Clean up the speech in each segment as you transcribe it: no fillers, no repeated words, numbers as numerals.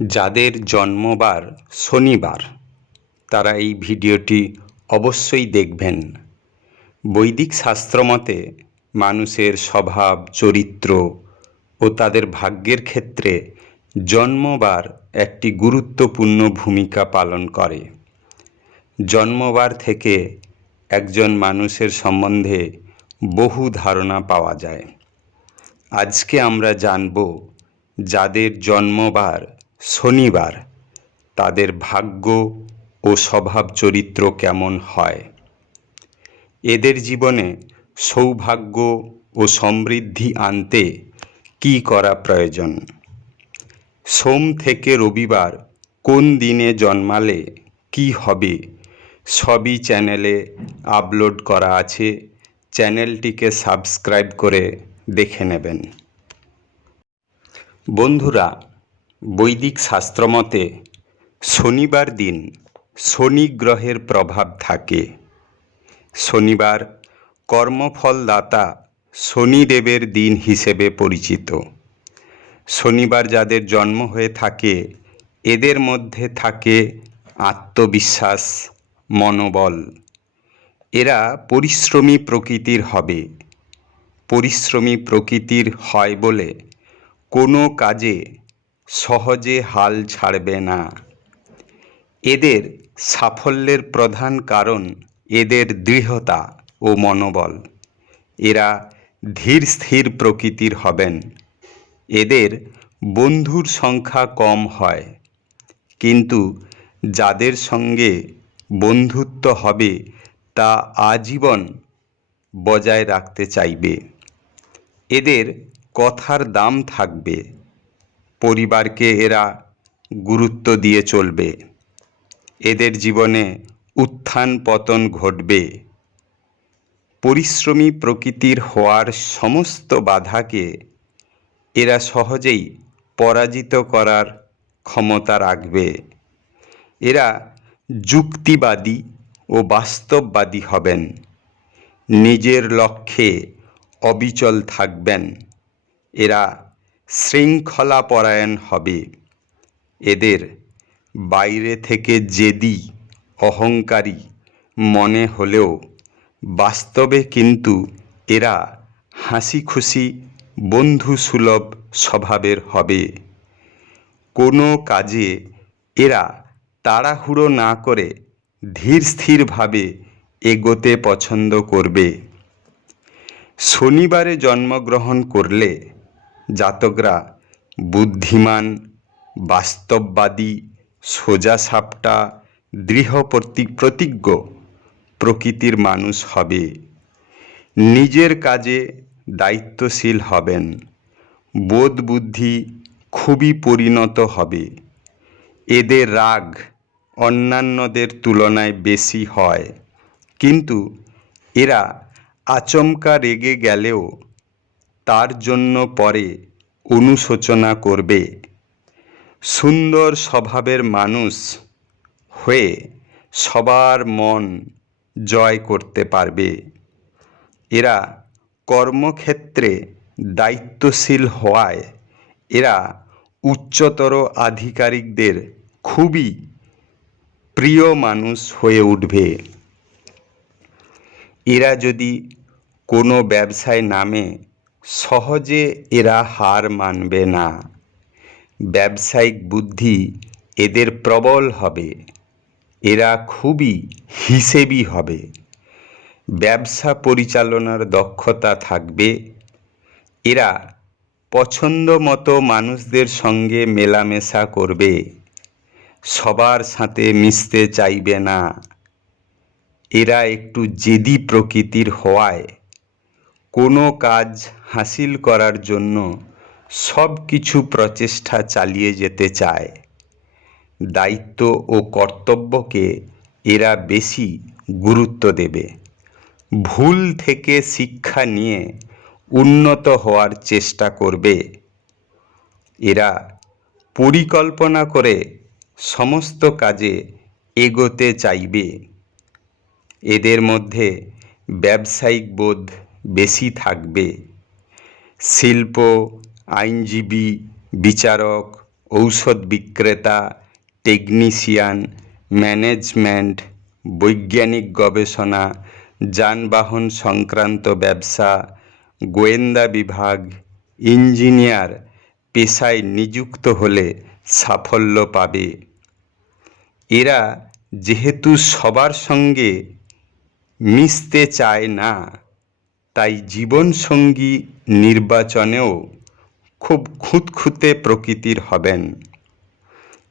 যাদের জন্মবার শনিবার তারা এই ভিডিওটি অবশ্যই দেখবেন। বৈদিক শাস্ত্রমতে মানুষের স্বভাব, চরিত্র ও তাদের ভাগ্যের ক্ষেত্রে জন্মবার একটি গুরুত্বপূর্ণ ভূমিকা পালন করে। জন্মবার থেকে একজন মানুষের সম্বন্ধে বহু ধারণা পাওয়া যায়। আজকে আমরা জানব যাদের জন্মবার শনিবার তাদের ভাগ্য ও স্বভাব চরিত্র কেমন হয়। এদের জীবনে সৌভাগ্য ও সমৃদ্ধি আনতে কী করা প্রয়োজন। সোম থেকে রবিবার কোন দিনে জন্মালে কি হবে সবই চ্যানেলে আপলোড করা আছে। চ্যানেলটিকে সাবস্ক্রাইব করে দেখে নেবেন। বন্ধুরা, বৈদিক শাস্ত্রমতে শনিবার দিন শনি গ্রহের প্রভাব থাকে। শনিবার কর্মফলদাতা শনিদেবের দিন হিসেবে পরিচিত। শনিবার যাদের জন্ম হয়ে থাকে এদের মধ্যে থাকে আত্মবিশ্বাস, মনোবল। এরা পরিশ্রমী প্রকৃতির হবে। পরিশ্রমী প্রকৃতির হয় বলে কোনো কাজে সহজে হাল ছাড়বে না। এদের সাফল্যের প্রধান কারণ এদের দৃঢ়তা ও মনোবল। এরা ধীর স্থির প্রকৃতির হবেন। এদের বন্ধুর সংখ্যা কম হয়, কিন্তু যাদের সঙ্গে বন্ধুত্ব হবে তা আজীবন বজায় রাখতে চাইবে। এদের কথার দাম থাকবে। পরিবারকে এরা গুরুত্ব দিয়ে চলবে। এদের জীবনে উত্থান পতন ঘটবে। পরিশ্রমী প্রকৃতির হওয়ার সমস্ত বাধাকে এরা সহজেই পরাজিত করার ক্ষমতা রাখবে। এরা যুক্তিবাদী ও বাস্তববাদী হবেন। নিজের লক্ষ্যে অবিচল থাকবেন। এরা শৃঙ্খলাপরায়ণ হবে। এদের বাইরে থেকে জেদি, অহংকারী মনে হলেও বাস্তবে কিন্তু এরা হাসি খুশি, বন্ধুসুলভ স্বভাবের হবে। কোনো কাজে এরা তাড়াহুড়ো না করে ধীর স্থিরভাবে এগোতে পছন্দ করবে। শনিবারে জন্মগ্রহণ করলে জাতকরা বুদ্ধিমান, বাস্তববাদী, সোজাসাপটা, দৃঢ় প্রতিজ্ঞ প্রকৃতির মানুষ হবে। নিজের কাজে দায়িত্বশীল হবেন। বোধ বুদ্ধি খুবই পরিণত হবে। এদের রাগ অন্যান্যদের তুলনায় বেশি হয়, কিন্তু এরা আচমকা রেগে গেলেও তার জন্য পরে অনুশোচনা করবে। সুন্দর স্বভাবের মানুষ হয়ে সবার মন জয় করতে পারবে। এরা কর্মক্ষেত্রে দায়িত্বশীল হওয়ায় এরা উচ্চতর আধিকারিকদের খুবই প্রিয় মানুষ হয়ে উঠবে। এরা যদি কোনো ব্যবসায় নামে সহজে এরা হার মানবে না। ব্যবসায়িক বুদ্ধি এদের প্রবল হবে। এরা খুবই হিসেবি হবে। ব্যবসা পরিচালনার দক্ষতা থাকবে। এরা পছন্দ মতো মানুষদের সঙ্গে মেলামেশা করবে। সবার সাথে মিশতে চাইবে না। এরা একটু জেদি প্রকৃতির হওয়ায় কোনো কাজ হাসিল করার জন্য সব কিছু প্রচেষ্টা চালিয়ে যেতে চায়। দায়িত্ব ও কর্তব্যকে এরা বেশি গুরুত্ব দেবে। ভুল থেকে শিক্ষা নিয়ে উন্নত হওয়ার চেষ্টা করবে। এরা পরিকল্পনা করে সমস্ত কাজে এগোতে চাইবে। এদের মধ্যে ব্যবসায়িক বোধ বেশি থাকবে। শিল্প, আইনজীবী, বিচারক ও ঔষধ বিক্রেতা, টেকনিশিয়ান, ম্যানেজমেন্ট, বৈজ্ঞানিক গবেষণা, যানবাহন সংক্রান্ত ব্যবসা, গোয়েন্দা বিভাগ, ইঞ্জিনিয়ার পেশায় নিযুক্ত হলে সাফল্য পাবে। এরা যেহেতু সবার সঙ্গে মিশতে চায় না, তাই জীবনসঙ্গী নির্বাচনেও খুব খুঁতখুঁতে প্রকৃতির হবেন।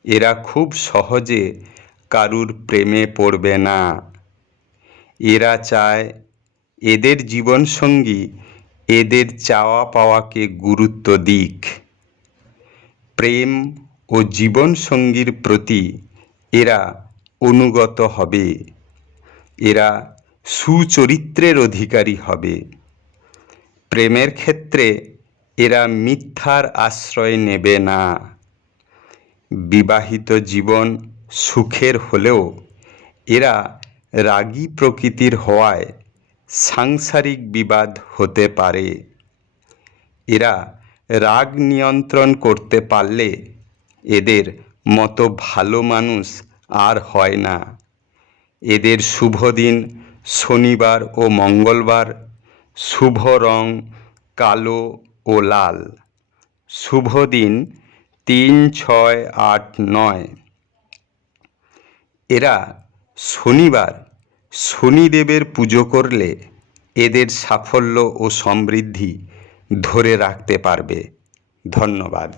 এরা খুব সহজে কারুর প্রেমে পড়বে না। এরা চায় এদের জীবনসঙ্গী এদের চাওয়া পাওয়াকে গুরুত্ব দিক। প্রেম ও জীবনসঙ্গীর প্রতি এরা অনুগত হবে। এরা সুচরিত্রের অধিকারী হবে। প্রেমের ক্ষেত্রে এরা মিথ্যার আশ্রয় নেবে না। বিবাহিত জীবন সুখের হলেও এরা রাগী প্রকৃতির হওয়ায় সাংসারিক বিবাদ হতে পারে। এরা রাগ নিয়ন্ত্রণ করতে পারলে এদের মতো ভালো মানুষ আর হয় না। এদের শুভ দিন শনিবার ও মঙ্গলবার। শুভ রং কালো ও লাল। শুভ দিন 3, 6, 8, 9। এরা শনিবার শনিদেবের পুজো করলে এদের সাফল্য ও সমৃদ্ধি ধরে রাখতে পারবে। ধন্যবাদ।